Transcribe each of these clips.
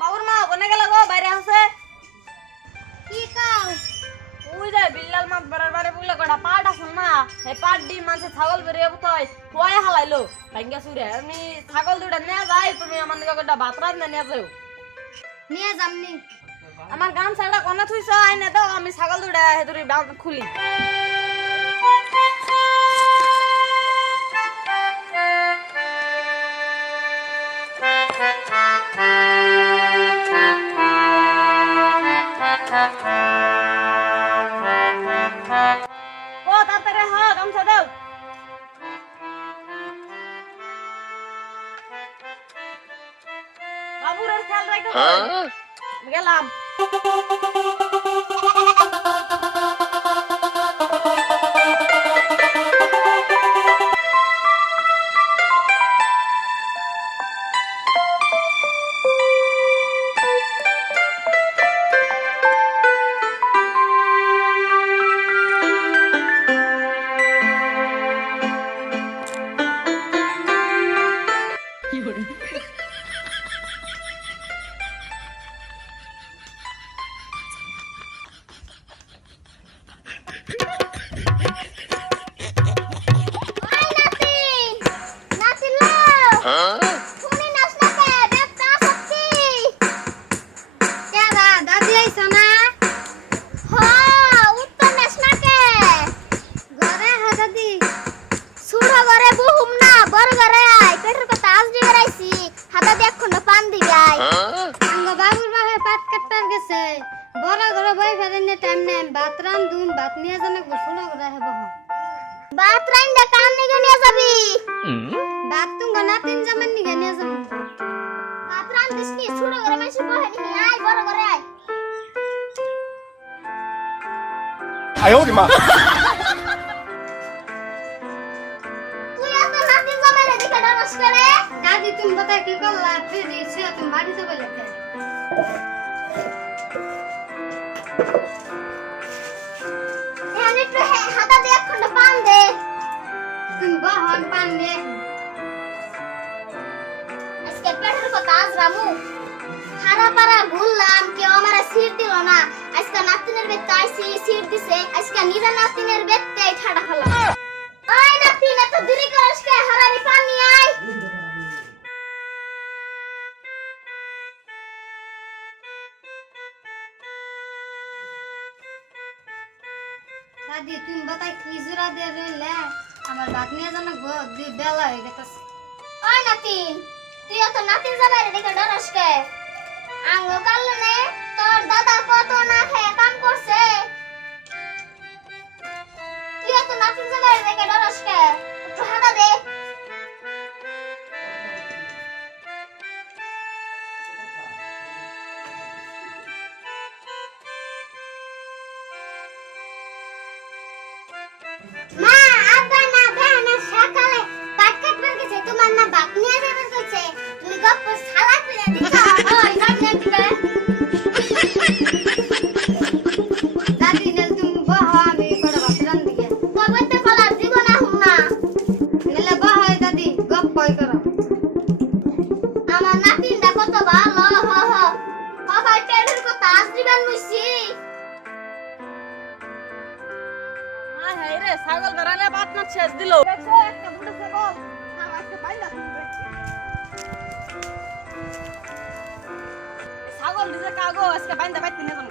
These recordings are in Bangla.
বাবুর মা কোনে গেল গো? বাইরে আছে। কি কাও? ওই যে বিল্লাল মা বারে বুগলে কটা পাট আছে না, এই পাট দি মাঝে ছাগল বেরিয়ে বুতই কোয়ায় হালাইলো ভাঙ্গা সুরে। আমি ছাগল দুটা নিয়ে যাই, তুমি আমার দিকে কটা ভাত রাঁধতে নিয়ে যাও। নিয়ে যামনি। আমার গামছাটা কোনে থুইছ আইনে দাও, আমি ছাগল দুটা হেতুরি খুলি। ও তাড়াতাড়ি হ্যাঁ গামছা দাও। বাবুর খেয়াল রাখো। গেলাম।哎呦我的妈！ दादी तुम बता की कल फिर से तुम बाड़ी से बोले थे यानी तो है हाथा दे खंड पान दे तुम बहन पान दे इसके पेटर को ताज रामू हारा पारा घुललाम के हमारा सीट दिलो ना इसका नातिनेर बेट आइसी सीट दिसे इसका निजा नातिनेर बेट ते ठाडा हला ओए नातिने तो दिरी करस के हरारी पानी आई दादी तुम बता की जुरा दे रे আমার ভাত নিয়ে জানা গো দুই বেলা হয়ে গেছে ওই নাতিন তুই তো নাতিন যাবে রে দেখে ডরাস কে আঙ্গো কালনে তোর দাদা কত না খেয়ে কাম করছে তুই তো নাতিন যাবে রে দেখে ডরাস কে একটু হাঁটা দে মা আব্বা না বেনা সকালে পাট কাটবার গেছে তোমার না বাপ নিয়ে যাবে কইছে তুমি গপ্প সালা করে দিছো ওই সামনে দিকে দাদি নেল তুমি বহ আমি করে বাতরান দিকে কবে তে কলার দিব না হুনা নেলে বহ দাদি গপ্প কই করো আমার নাতিনটা কত ভালো হ হ বাবা পেটের কথা আজ দিবেন মুছি রে ছাগল বেড়ালে বাত না শেষ দিল। দেখো একটা বুড়ো ছাগল আমাকে পাইলা ছাগল দিছে কাগো আজকে বাইন্দা বাইতে নিয়ে যাম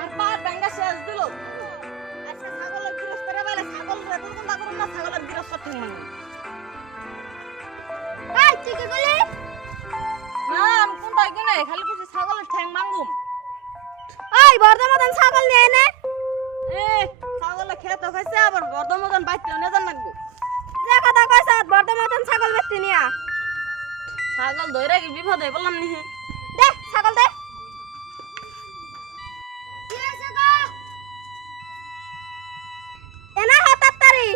আর পার ব্যাঙ্গা শেষ দিল। আজকে ছাগলের বিরস করে বাইলে ছাগল রে কোন কোনটা করুন না ছাগলের বিরস করতে মানে এই তুই কি বলি না আমি কোনটা গনে খালি কিছু ছাগলের ঠ্যাং মাঙ্গুম। ওই বর্ধমান ছাগল নিয়ে এনে এ ছাগলে খেতে খাইছে আবার বর্ধমান বাইতে নিয়ে যান লাগবো। যে কথা কইছ বর্ধমান ছাগল বেচতে নিয়া ছাগল ধইরা কি বিপদে বললাম নি দে ছাগল দে কি হইছে গো এনা হাতাত তারি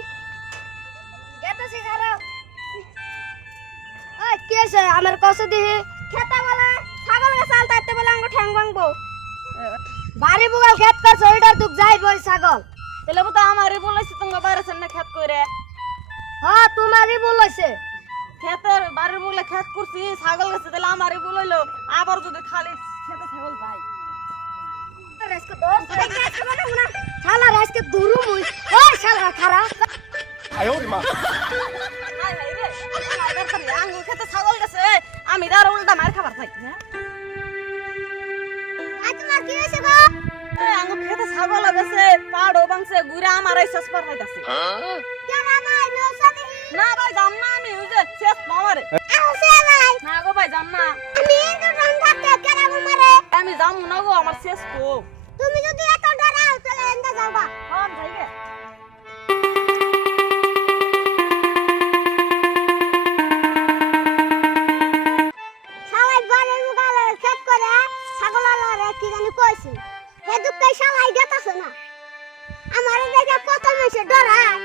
গেতছি ঘরে ওই কি হইছে আমার কসে দিহি খেতে বলে ছাগল কে চাল তাইতে বলে আঙ্গ ঠ্যাং ভাঙবো বাড়ি বুগাল খেত করছ ওইটার দুখ যাইবো ছাগল এলে তো আমারে বলেছি তুমি বাইরে সামনে খেত কইরে হ্যাঁ তোমারই ভুল হইছে ক্ষেতের বাড়ির বলে ক্ষেত করছি ছাগল গেছে তাহলে আমারই ভুল হইলো আবার যদি খালি খেতে ছাগল পাই আজকে দোষ শালা আজকে দুরু মুই ওই শালা খারাপ 哎呦我的妈！ হাই হাই রে আমার তাড়াতাড়ি আঙ্গুল খেতে ছাগল গেছে আমি তার উল্টা মার খাবার থাকি হ্যাঁ আজ তোমার কি হইছে গো আঙ্গুল খেতে ছাগল গেছে পাড়ও ভাঙছে গুড়া আমার এই শেষ পার হইতাছে কেন ভাই নৌসাদি না ভাই যাম না আমি ওই যে শেষ পাওয়ারে আউসে ভাই না গো ভাই যাম না আমি তো রং থাকতে কেন মারে আমি যাম না গো আমার শেষ কো তুমি যদি এত ডরাও তাহলে এন্ডা যাবা হন যাই গে শালাই ঘরের মুগালে খেত করে ছাগল আলারে কি জানি কইছি হে দুঃখে শালাই গেতাছে না আমার দেখে কত মেশে ডরায়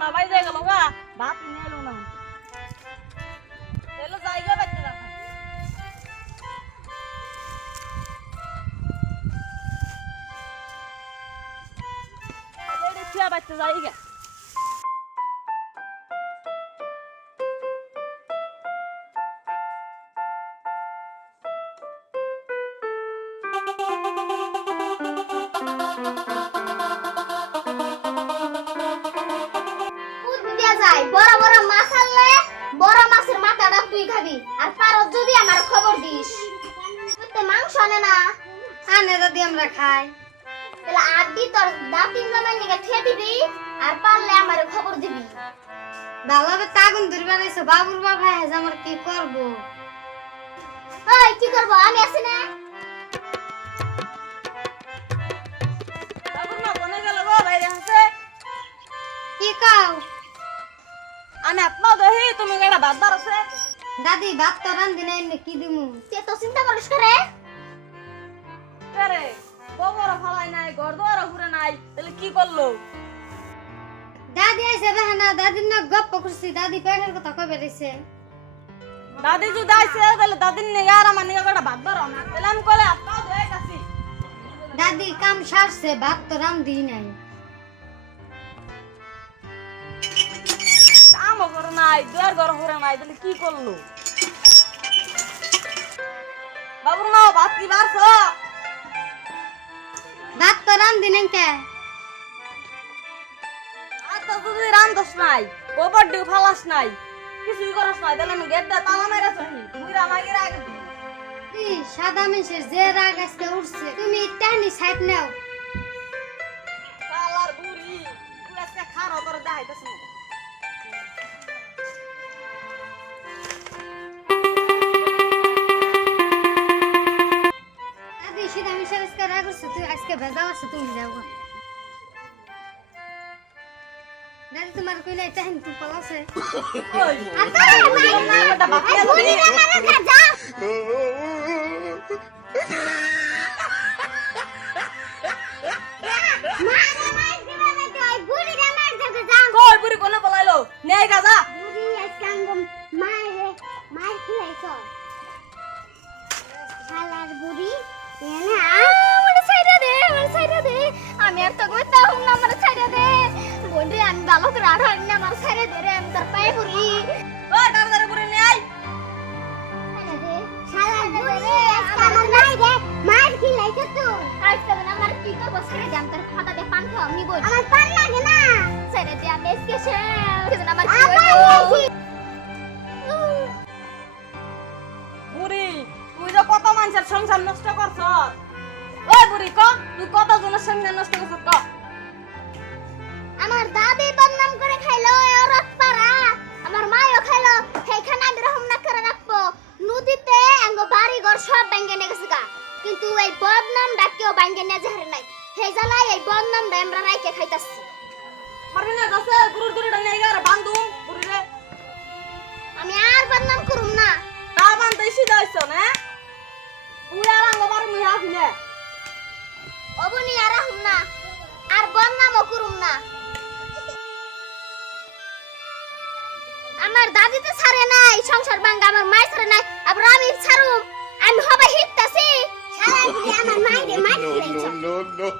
না ভাই যাই গেল গা ভাত নিয়ে এলো না এলো যাই গে বাইতে যা লেডি ছিয়া বাইতে যাই গে পুত দিয়া যায় বড় বড় মাছ আনলে বড় মাছের মাথাটা তুই খাবি আর পারো যদি আমার খবর দিস তুই তো মাংস আনে না আনে যদি আমরা খাই তাহলে আদি তোর দাঁতিন জমাই নিকে ঠে দিবি আর পারলে আমার খবর দিবি ভালোভাবে তাগুন ধরবার এসে বাবুর বাবা হেজ আমার কি করব ওই কি করব আমি আছি না তারপর না কোনে গেল গো বাইরে হাসে কি কাও আমি আপনা দেহি তুমি গড়া ভাত বারছে দাদি ভাত তো রান্ধি নাই কি দিমু তে তো চিন্তা করিস করে করে গোবর ফলাই নাই ঘর দুয়ার ঘুরে নাই তাহলে কি করলো দাদি আইছে বেহানা দাদির না গপ্প করছি দাদি পেটের কথা কবে দিছে দাদি যদি আইছে তাহলে দাদির নিয়ে আর আমার নিয়ে গড়া ভাত বারো না তাহলে আমি কলে আপনা ধুয়ে গেছি দাদি কাম সারছে ভাত তো রান্ধি নাই কামও করে নাই দুয়ার ঘর ঘুরে নাই তাহলে কি করলো বাবুর মা ভাত কি বারছ ভাত তো রান্ধি নাই কে আর তো যদি রান্ধস নাই গোবর ডিউ ফালাস নাই কিছুই করস নাই তাহলে আমি গেটটা তালা মেরে চহি মুইরা মাগির আগে এই সাদা মেশের যে রাগ আজকে উঠছে তুমি টানি সাইড নাও শালার বুড়ি তুই আজকে খারো করে দেখাইতেছ না দাদি সিধা মিশার আজকে রাগ উঠছে তুই আজকে ভেজাল আছে তুমি যাও গো। দাদি তোমার কইলে টাইম তুই পালাছে ওই আচ্ছা না ওটা বাকিয়া বুড়ি রে মারা খা যা কই বুড়ি কোনে বলাইলো নেই গাজা আমি আর তো কইতা হুম না আমার ছাইরা দে বন্ধু আমি ভালো করে আর হয় না আমার ছাইরা দে রে আমি তোর পায়ে পড়ি ওই তাড়াতাড়ি বুড়ি নেই শালা দে রে আমার নাই রে মার কি লাইছ তুই আজকে না আমার কি করব ছাইরা দে আমি তোর খাতা দে পান খাও আমি বল আমার পান লাগে না ছাইরা দে আমি এসকে সে কিন্তু আমার কি হইব বুড়ি তুই যে কত মানুষের সংসার নষ্ট করছ ওই বুড়ি ক তুই কত জনের সংসার নষ্ট করছ ক আমার দাদি বদনাম করে খাইলো ওরত পারা আমার মাও খাইলো সেইখানে আমি রহম না করে রাখবো নদীতে আঙ্গ বাড়ি ঘর সব ভাঙ্গে নিয়ে গেছে গা কিন্তু এই বদনাম ডাকেও ভাঙ্গে নিয়ে যাহারে নাই সেই জ্বালায় এই বদনাম আমরা রাইকে খাইতাছি মারবি না গাছে গুরুর দুরিটা নেই আর বান্ধুম বুড়ি রে আমি আর বদনাম করুম না তা বান্ধে সিধা হইছ না তুই আর আঙ্গ বার মুই হাফি না অবনি আর রাহুম না আর বদনামও করুম না আমার দাদি তো ছাড়ে নাই সংসার ভাঙ্গা আমার মাই ছাড়ে নাই আবার আমি ছাড়ুম আমি হবে no.